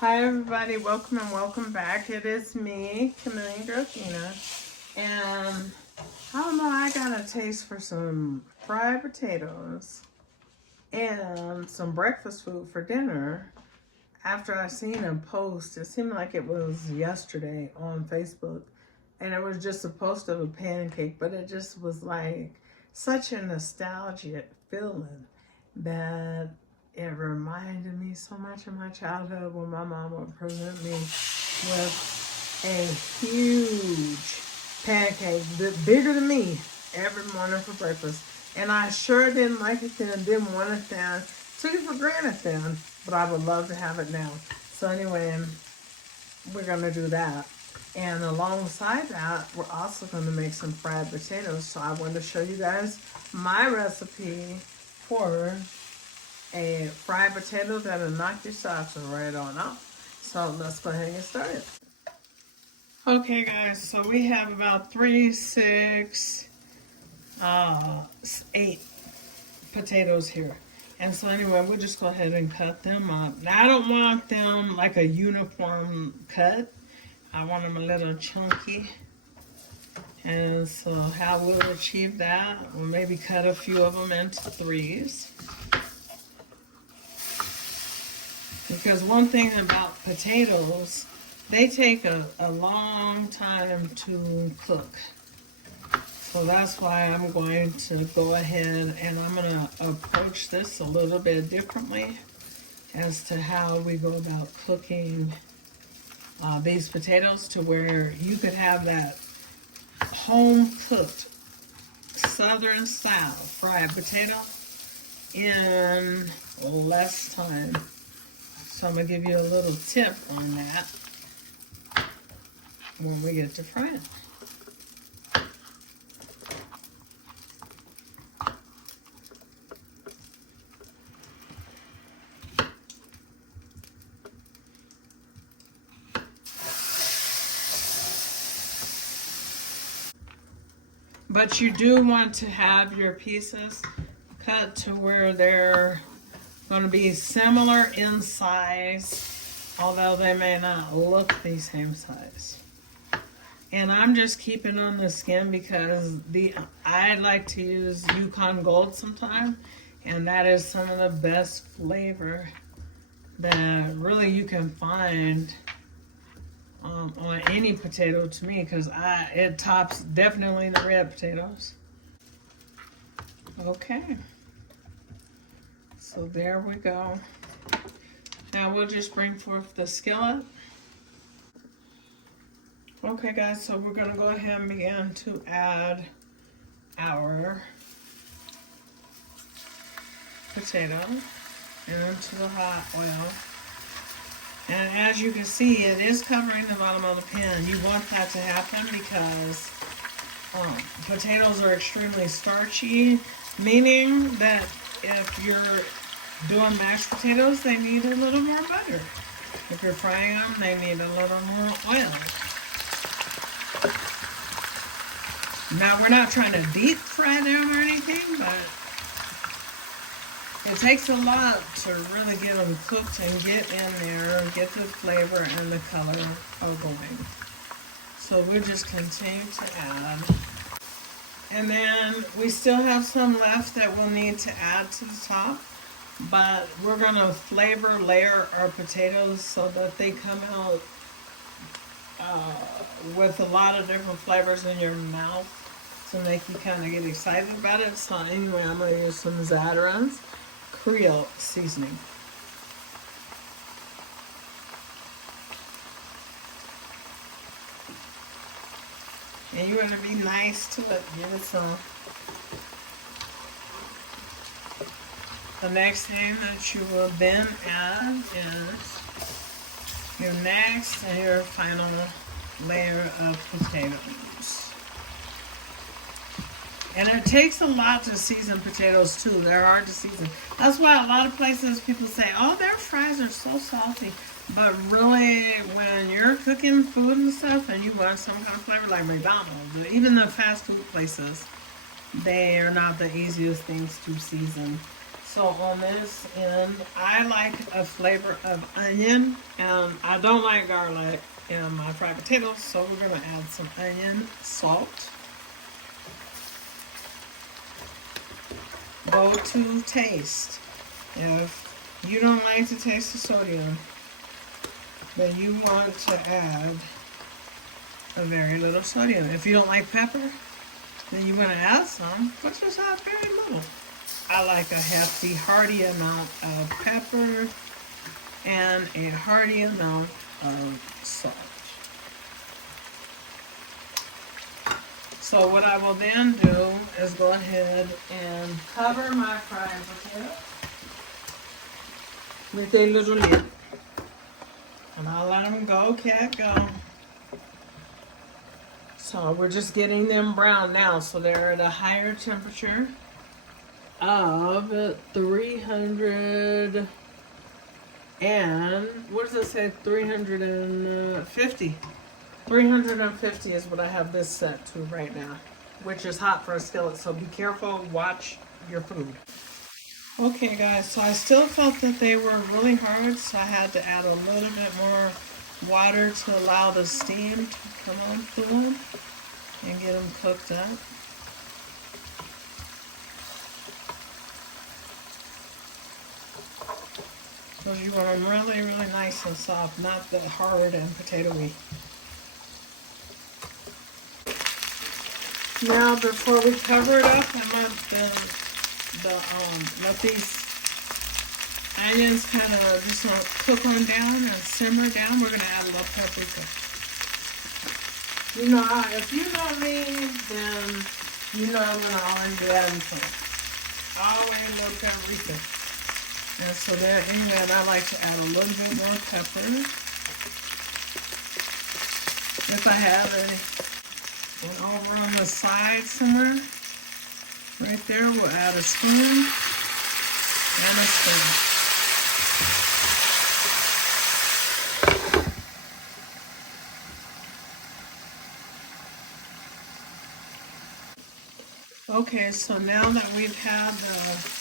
Hi everybody, welcome and welcome back. It is me, Chameleon Girl Gina, and I don't know, I got a taste for some fried potatoes and some breakfast food for dinner after I seen a post. It seemed like it was yesterday on Facebook, and it was just a post of a pancake, but it just was like such a nostalgic feeling that it reminded me so much of my childhood when my mom would present me with a huge pancake, bigger than me, every morning for breakfast. And I sure didn't like it then, didn't want it then, took it for granted then, but I would love to have it now. So anyway, we're gonna do that. And alongside that, we're also gonna make some fried potatoes. So I wanted to show you guys my recipe for a fried potato that'll knock your socks right on off. So let's go ahead and get started. Okay guys, so we have about 3, 6, 8 potatoes here. And so anyway, we'll just go ahead and cut them up. Now I don't want them like a uniform cut. I want them a little chunky. And so how we'll achieve that, we'll maybe cut a few of them into 3s. Because one thing about potatoes, they take a long time to cook. So that's why I'm going to go ahead and I'm going to approach this a little bit differently as to how we go about cooking these potatoes, to where you could have that home-cooked southern style fried potato in less time. So I'm going to give you a little tip on that when we get to frying. But you do want to have your pieces cut to where they're going to be similar in size, although they may not look the same size. And I'm just keeping on the skin because I like to use Yukon Gold sometimes, and that is some of the best flavor that really you can find on any potato to me, because it tops definitely the red potatoes. Okay. So there we go. Now we'll just bring forth the skillet. Okay guys, so we're gonna go ahead and begin to add our potato into the hot oil. And as you can see, it is covering the bottom of the pan. You want that to happen because potatoes are extremely starchy, meaning that if you're doing mashed potatoes, they need a little more butter. If you're frying them, they need a little more oil. Now, we're not trying to deep fry them or anything, but it takes a lot to really get them cooked and get in there, get the flavor and the color going. So we'll just continue to add. And then we still have some left that we'll need to add to the top. But we're going to flavor layer our potatoes so that they come out with a lot of different flavors in your mouth to make you kind of get excited about it. So anyway, I'm going to use some Zatarain's Creole seasoning. And you want to be nice to it. Give it some. The next thing that you will then add is your next and your final layer of potatoes. And it takes a lot to season potatoes too. They're hard to season. That's why a lot of places people say, oh, their fries are so salty. But really, when you're cooking food and stuff and you want some kind of flavor, like McDonald's, or even the fast food places, they are not the easiest things to season. So on this end, I like a flavor of onion, and I don't like garlic in my fried potatoes, so we're gonna add some onion, salt. Go to taste. If you don't like the taste of sodium, then you want to add a very little sodium. If you don't like pepper, then you want to add some, but just add very little. I like a hefty, hearty amount of pepper and a hearty amount of salt. So what I will then do is go ahead and cover my fried potato with a little lid. And I'll let them go, cat, go. So we're just getting them brown now. So they're at a higher temperature of 300 and, what does it say, 350. 350 is what I have this set to right now, which is hot for a skillet, so be careful, watch your food. Okay guys, so I still felt that they were really hard, so I had to add a little bit more water to allow the steam to come on through them and get them cooked up. Because you want them really, really nice and soft, not that hard and potatoey. Now, before we cover it up, I'm going to let these onions kind of just cook on down and simmer down. We're going to add a little paprika. You know, if you know me, then you know I'm going to always be adding some. Always a little paprika. And so there, anyway, I like to add a little bit more pepper, if I have any. And over on the side somewhere, right there, we'll add a spoon and a spoon. Okay, so now that we've had the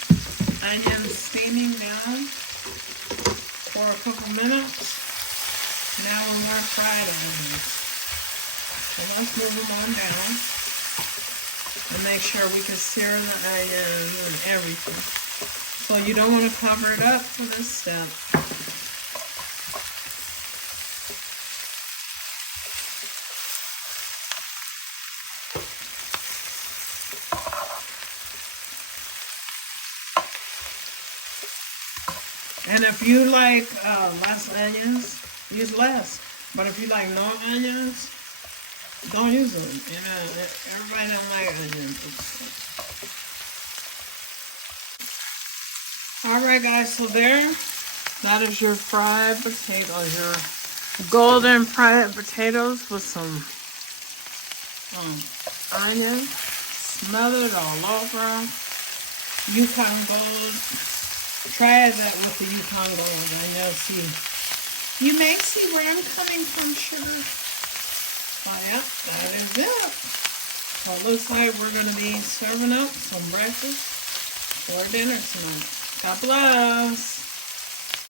onions steaming down for a couple minutes, now we're more fried onions. So let's move them on down and make sure we can sear the onions and everything. So you don't want to cover it up for this step. And if you like less onions, use less. But if you like no onions, don't use them. You know, everybody don't like onions. Alright guys, so that is your fried potatoes, your golden fried potatoes with some onion smothered all over. Yukon Gold. Try that with the Yukon Gold. I know, see. You may see where I'm coming from, sugar. Oh, yeah, that is it. So it looks like we're going to be serving up some breakfast for dinner tonight. God bless.